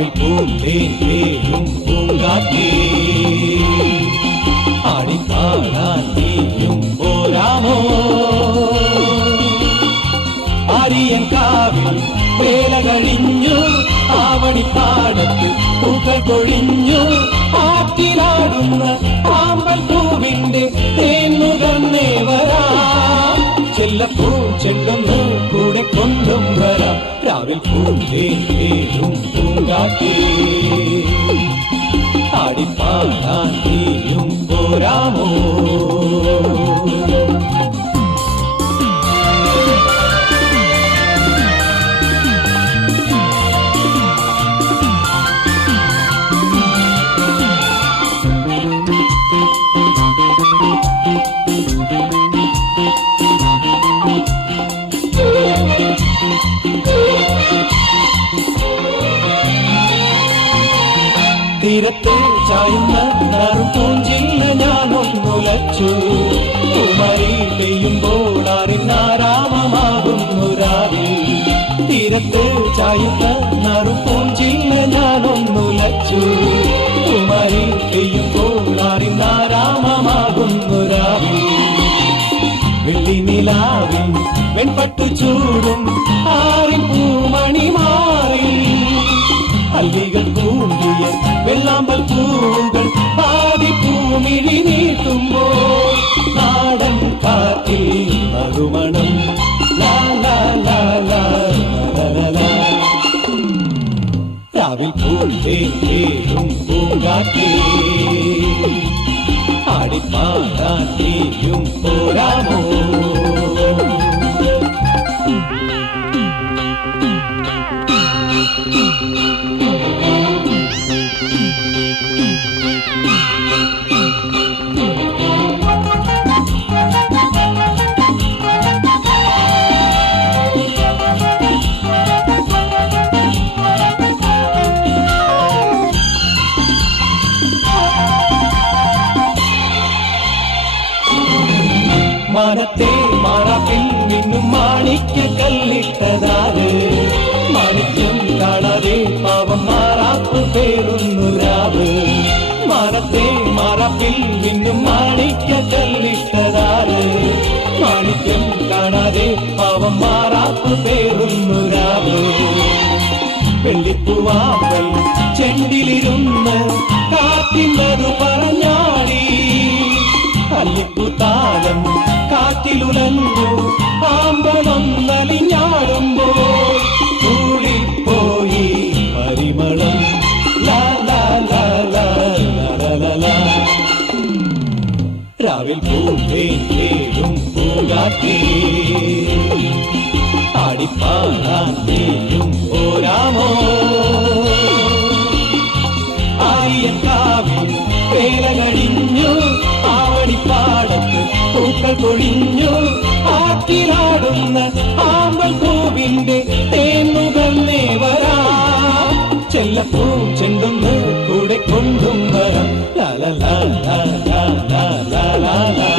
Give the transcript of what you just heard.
രാവിൽ പൂന്തേൻ പേരും പൂങ്കാറ്റേ ആടിപ്പാടാൻ നീയും പോരാമോ ആരിയൻ കാവിൽ വേല കഴിഞ്ഞു ആവണിപ്പാടത്ത് പൂക്കൾ കൊഴിഞ്ഞു ആറ്റിലാടുന്ന ആമ്പൽ പൂവിന്റെ തേന്നുകർന്നേ വരാം ചെല്ലപ്പൂ ചെണ്ടൊന്ന് കൂടെ കൊണ്ടും വരാം രാവിൽ പൂന്തേൻ പേരും പൂങ്കാറ്റേ ആടിപ്പാടാൻ നീയും പോരാമോ തീരത്തെ ചായുന്ന നറുപൂഞ്ചില്ല ഞാനൊന്നുലച്ചു കുമരി പെയ്യുമ്പോൾ അറിഞ്ഞാരാമമാകുന്നു രാവിൽ തീരത്തെ ചായുന്ന നറുപൂഞ്ചില്ല ഞാനൊന്നുലച്ചു കുമരി പെയ്യുമ്പോൾ അറിഞ്ഞാരാമമാകുന്നു രാവിൽ വെള്ളി നിലാവിൽ വെൺപട്ടു ചൂടും ആറിൻ പൂമണി മാറി അല്ലികൾ കൂടിയ വെള്ളാമ്പൽ പൂകൾ പാതിപ്പൂമിഴി നീട്ടുമ്പോൾ നാടൻ കാറ്റിൽ നറുമണം രാവിൽ പൂന്തേൻ പേരും പൂങ്കാറ്റേ ആടിപ്പാടാൻ നീയും പോരാമോ മാനത്തെ മാറാപ്പിൽ നിന്നും മാണിക്ക കല്ലിട്ടതാറ് മാണിക്യം കാണാതെ പാവം മാറാപ്പ് പേരുന്നു രാവ് മാനത്തെ മാറാപ്പിൽ നിന്നും മാണിക്ക കല്ലിട്ടതാറ് മാണിക്യം കാണാതെ പാവം മാറാപ്പ് പേരുന്നു രാവ് വെള്ളിപ്പൂവാമ്പൽ ചെണ്ടിലിരുന്ന് കാറ്റിനതു പറഞ്ഞാടി അല്ലിപ്പൂത്താലം കാറ്റിലുലഞ്ഞു ആമ്പലൊന്നലിഞ്ഞാടുമ്പോൾ കൂടിപ്പോയി പരിമളം രാവിൽ പൂന്തേൻ പേരും പൂങ്കാറ്റേ ആടിപ്പാടാൻ നീയും പോരാമോ ആരിയൻ കാവിൽ വേല കഴിഞ്ഞു ആവണിപ്പാടത്ത് പൂക്കൾ കൊഴിഞ്ഞു ആറ്റിലാടുന്ന ആമ്പൽ പൂവിന്റെ തേന്നുകർന്നേ വരാം ചെല്ലപ്പൂ ചെണ്ടൊന്ന് കൂടെ കൊണ്ടും വരാം ലാ ലാ ലാ ലാ ലാ ലാ ലാ ലാ